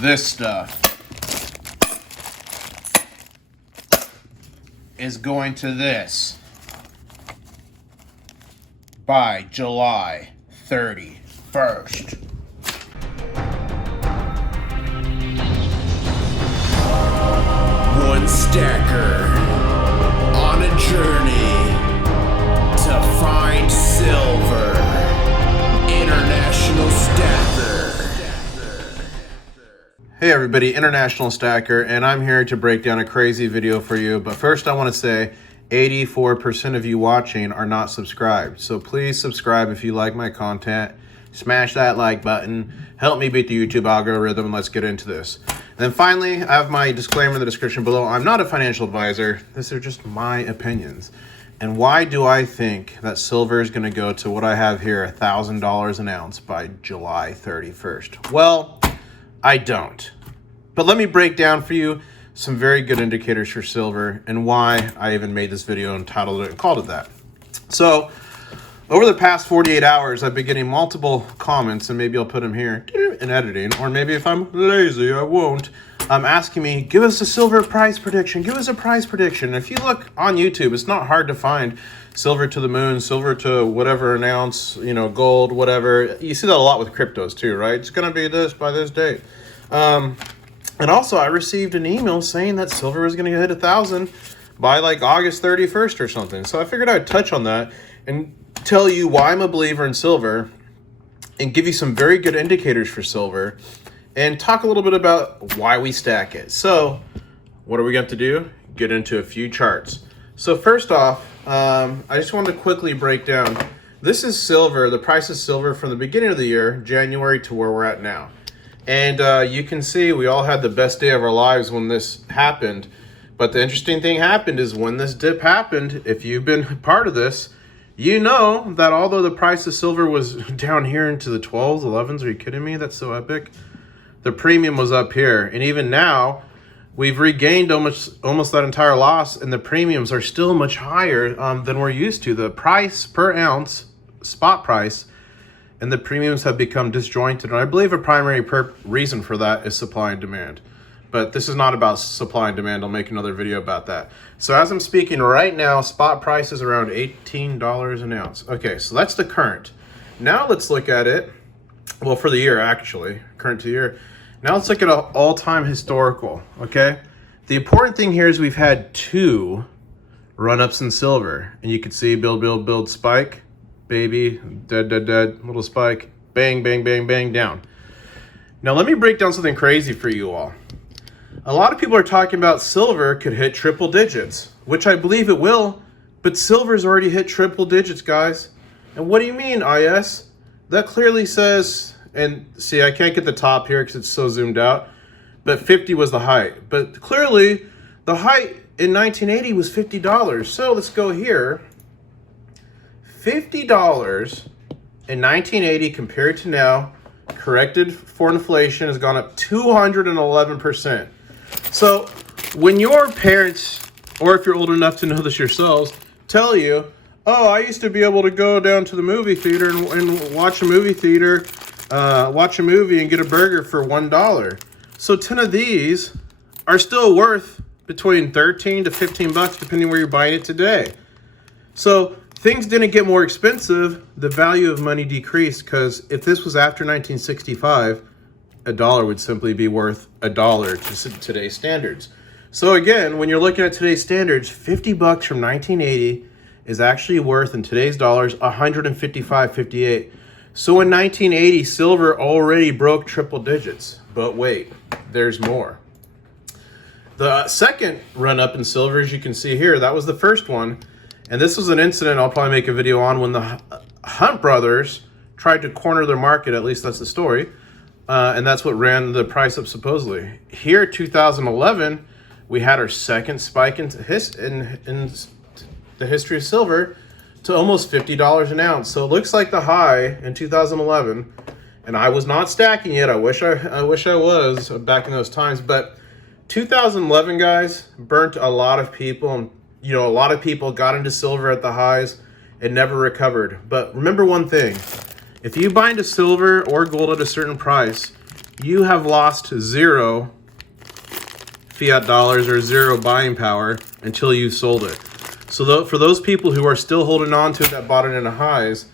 this stuff is going to this by July 31st. One stacker on a journey to find silver. International Stacker. Hey everybody, International Stacker, and I'm here to break down a crazy video for you. But first I want to say 84% of you watching are not subscribed. So please subscribe if you like my content. Smash that like button. Help me beat the YouTube algorithm, and let's get into this. And then finally, I have my disclaimer in the description below. I'm not a financial advisor. These are just my opinions. And why do I think that silver is going to go to what I have here, $1,000 an ounce by July 31st? Well, I don't. But let me break down for you some very good indicators for silver and why I even made this video and titled it and called it that. So, over the past 48 hours, I've been getting multiple comments, and maybe I'll put them here in editing, or maybe if I'm lazy, I won't. Asking me, give us a silver price prediction, give us a price prediction. And if you look on YouTube, it's not hard to find silver to the moon, silver to whatever an ounce, you know, gold, whatever. You see that a lot with cryptos too, right? It's going to be this by this date. And also, I received an email saying that silver was going to hit 1,000 by like August 31st or something. So I figured I'd touch on that and tell you why I'm a believer in silver and give you some very good indicators for silver and talk a little bit about why we stack it. So what are we going to do? Get into a few charts. So first off, I just wanted to quickly break down. This is silver, the price of silver from the beginning of the year, January, to where we're at now. And you can see we all had the best day of our lives when this happened. But the interesting thing happened is when this dip happened, if you've been part of this, you know that although the price of silver was down here into the 12s, 11s, are you kidding me? That's so epic. The premium was up here. And even now, we've regained almost that entire loss, and the premiums are still much higher than we're used to. The price per ounce, spot price, and the premiums have become disjointed. And I believe a primary reason for that is supply and demand. But this is not about supply and demand. I'll make another video about that. So as I'm speaking right now, spot price is around $18 an ounce. Okay, so that's the current. Now let's look at it. Well, for the year, actually, current to the year. Now let's look at an all-time historical, okay? The important thing here is we've had two run-ups in silver. And you can see build, spike, baby, dead, little spike, bang, bang, down. Now let me break down something crazy for you all. A lot of people are talking about silver could hit triple digits, which I believe it will, but silver's already hit triple digits, guys. And what do you mean, IS? That clearly says, and see, I can't get the top here because it's so zoomed out, but 50 was the height. But clearly, the height in 1980 was $50. So let's go here. $50 in 1980 compared to now, corrected for inflation, has gone up 211%. So when your parents, or if you're old enough to know this yourselves, tell you, oh, I used to be able to go down to the movie theater and watch a movie and get a burger for $1. So 10 of these are still worth between 13 to 15 bucks, depending where you're buying it today. So things didn't get more expensive. The value of money decreased, because if this was after 1965, a dollar would simply be worth $1 to today's standards. So again, when you're looking at today's standards, 50 bucks from 1980 is actually worth, in today's dollars, $155.58. So in 1980, silver already broke triple digits. But wait, there's more. The second run up in silver, as you can see here, that was the first one. And this was an incident I'll probably make a video on when the Hunt brothers tried to corner their market. At least that's the story. And that's what ran the price up supposedly. Here, 2011, we had our second spike in the history of silver to almost $50 an ounce. So it looks like the high in 2011, and I was not stacking it. I wish I was back in those times. But 2011, guys, burnt a lot of people. And, you know, a lot of people got into silver at the highs and never recovered. But remember one thing. If you buy into silver or gold at a certain price, you have lost 0 fiat dollars or 0 buying power until you sold it. So for those people who are still holding on to it that bought it in the highs,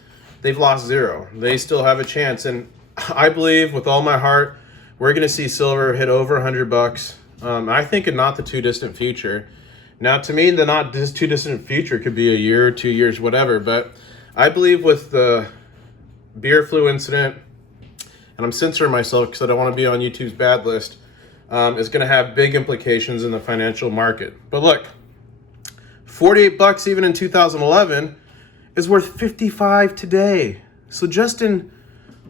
they've lost 0. They still have a chance. And I believe with all my heart, we're going to see silver hit over $100. I think in not the too distant future. Now, to me, the not too distant future could be a year, 2 years, whatever. But I believe with the beer flu incident, and I'm censoring myself because I don't want to be on YouTube's bad list, is going to have big implications in the financial market. But look, $48 even in 2011 is worth 55 today. So just in,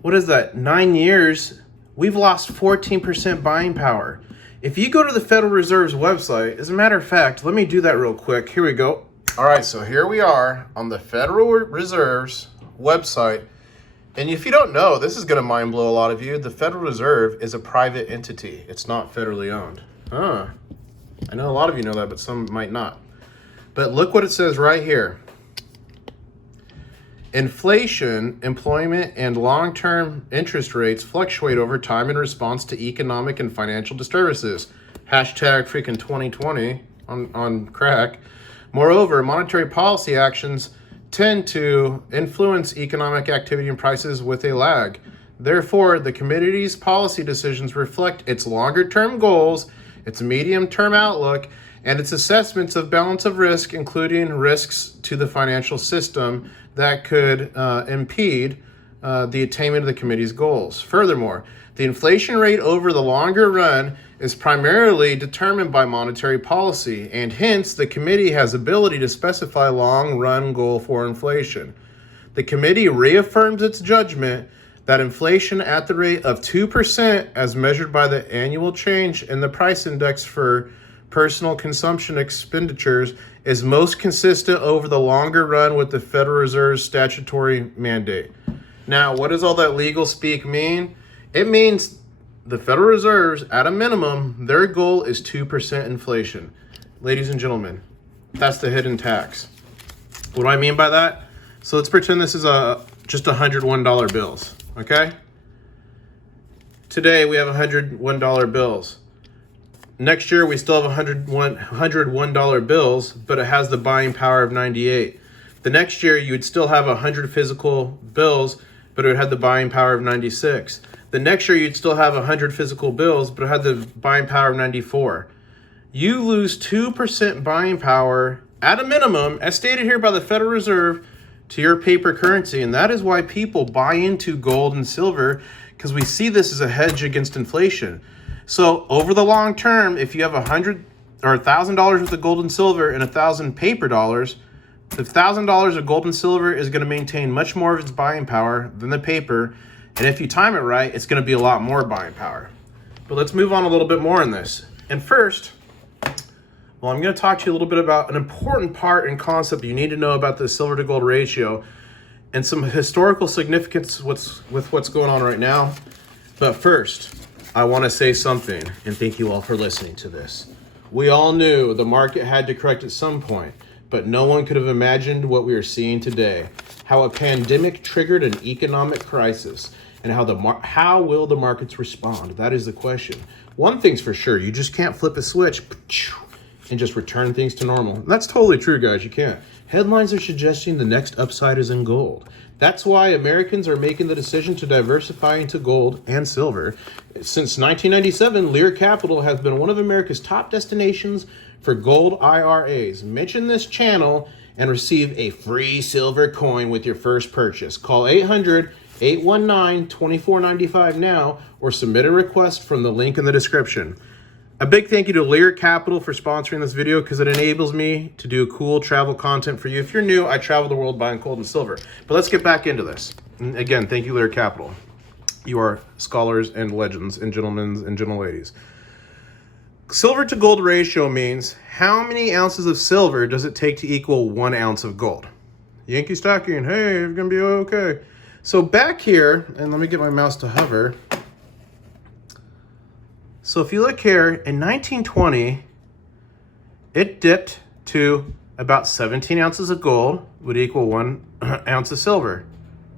what is that, 9 years, we've lost 14% buying power. If you go to the Federal Reserve's website, as a matter of fact, let me do that real quick. Here we go. All right, so here we are on the Federal Reserve's website. And if you don't know, this is going to mind blow a lot of you. The Federal Reserve is a private entity. It's not federally owned. I know a lot of you know that, but some might not. But look what it says right here. Inflation, employment, and long-term interest rates fluctuate over time in response to economic and financial disturbances. Hashtag freaking 2020 on crack. Moreover, monetary policy actions tend to influence economic activity and prices with a lag. Therefore, the committee's policy decisions reflect its longer-term goals, its medium-term outlook, and its assessments of balance of risk, including risks to the financial system that could impede the attainment of the committee's goals. Furthermore, the inflation rate over the longer run is primarily determined by monetary policy, and hence the committee has ability to specify long-run goal for inflation. The committee reaffirms its judgment that inflation at the rate of 2% as measured by the annual change in the price index for personal consumption expenditures is most consistent over the longer run with the Federal Reserve's statutory mandate. Now, what does all that legal speak mean? It means the Federal Reserve's, at a minimum, their goal is 2% inflation. Ladies and gentlemen, that's the hidden tax. What do I mean by that? So let's pretend this is just $101 bills, okay? Today we have $101 bills. Next year we still have $101 bills, but it has the buying power of 98. The next year you would still have 100 physical bills, but it would have the buying power of 96. The next year you'd still have 100 physical bills, but it had the buying power of 94. You lose 2% buying power at a minimum, as stated here by the Federal Reserve, to your paper currency. And that is why people buy into gold and silver, because we see this as a hedge against inflation. So over the long term, if you have $100 or $1,000 worth of gold and silver and 1,000 paper dollars, the $1,000 of gold and silver is going to maintain much more of its buying power than the paper. And if you time it right, it's going to be a lot more buying power. But let's move on a little bit more in this. And first, well, I'm going to talk to you a little bit about an important part and concept you need to know about the silver to gold ratio and some historical significance with what's going on right now. But first, I want to say something, and thank you all for listening to this. We all knew the market had to correct at some point, but no one could have imagined what we are seeing today. How a pandemic triggered an economic crisis, and how will the markets respond? That is the question. One thing's for sure, you just can't flip a switch and just return things to normal. And that's totally true, guys, you can't. Headlines are suggesting the next upside is in gold. That's why Americans are making the decision to diversify into gold and silver. Since 1997, Lear Capital has been one of America's top destinations for gold IRAs. Mention this channel and receive a free silver coin with your first purchase. Call 800-819-2495 now or submit a request from the link in the description. A big thank you to Lear Capital for sponsoring this video because it enables me to do cool travel content for you. If you're new, I travel the world buying gold and silver. But let's get back into this. And again, thank you, Lear Capital. You are scholars and legends and gentlemen and gentle ladies. Silver to gold ratio means how many ounces of silver does it take to equal 1 ounce of gold? Yankee stacking, hey, it's gonna be okay. So back here, and let me get my mouse to hover. So if you look here, in 1920, it dipped to about 17 ounces of gold would equal 1 ounce of silver,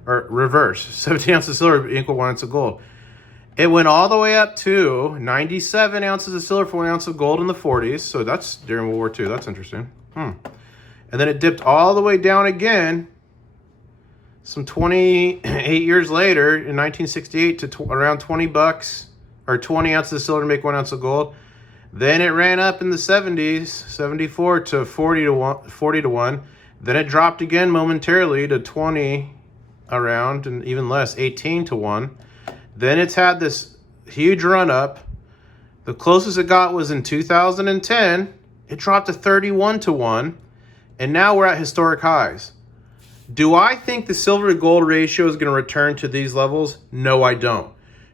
or reverse, 17 ounces of silver would equal 1 ounce of gold. It went all the way up to 97 ounces of silver for 1 ounce of gold in the 40s. So that's during World War II. That's interesting. And then it dipped all the way down again some 28 years later in 1968 to around 20 bucks or 20 ounces of silver to make 1 ounce of gold. Then it ran up in the 70s, 74 to 40 to 1. Then it dropped again momentarily to 20 around, and even less, 18 to 1. Then it's had this huge run up. The closest it got was in 2010. It dropped to 31 to 1. And now we're at historic highs. Do I think the silver to gold ratio is going to return to these levels? No, I don't.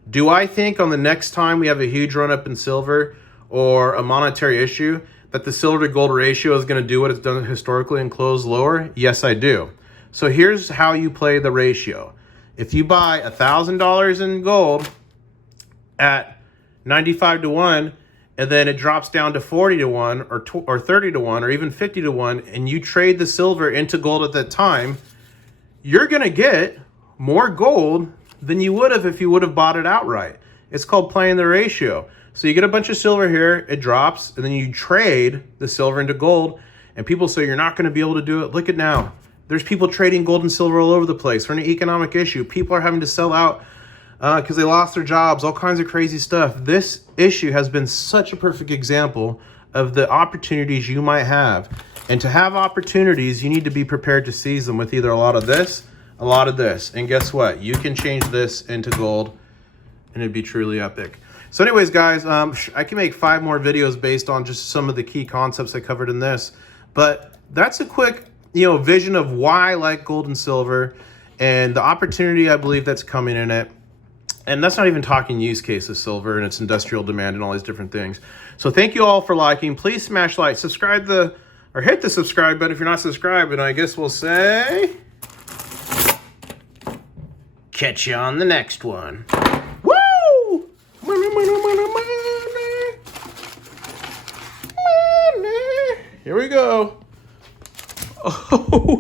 Do I think on the next time we have a huge run up in silver or a monetary issue that the silver to gold ratio is going to do what it's done historically and close lower? Yes, I do. So here's how you play the ratio. If you buy $1,000 in gold at 95 to 1, and then it drops down to 40 to 1 or 30 to 1 or even 50 to 1, and you trade the silver into gold at that time, you're going to get more gold than you would have if you would have bought it outright. It's called playing the ratio. So you get a bunch of silver here, it drops, and then you trade the silver into gold, and people say you're not going to be able to do it. Look at now. There's people trading gold and silver all over the place. We're in an economic issue. People are having to sell out because they lost their jobs, all kinds of crazy stuff. This issue has been such a perfect example of the opportunities you might have. And to have opportunities, you need to be prepared to seize them with either a lot of this, a lot of this. And guess what? You can change this into gold, and it'd be truly epic. So anyways, guys, I can make 5 more videos based on just some of the key concepts I covered in this. But that's a quick, vision of why I like gold and silver and the opportunity I believe that's coming in it. And that's not even talking use case of silver and its industrial demand and all these different things. So thank you all for liking. Please smash like, or hit the subscribe button if you're not subscribed. And I guess we'll say, catch you on the next one. Woo! Here we go. Oh.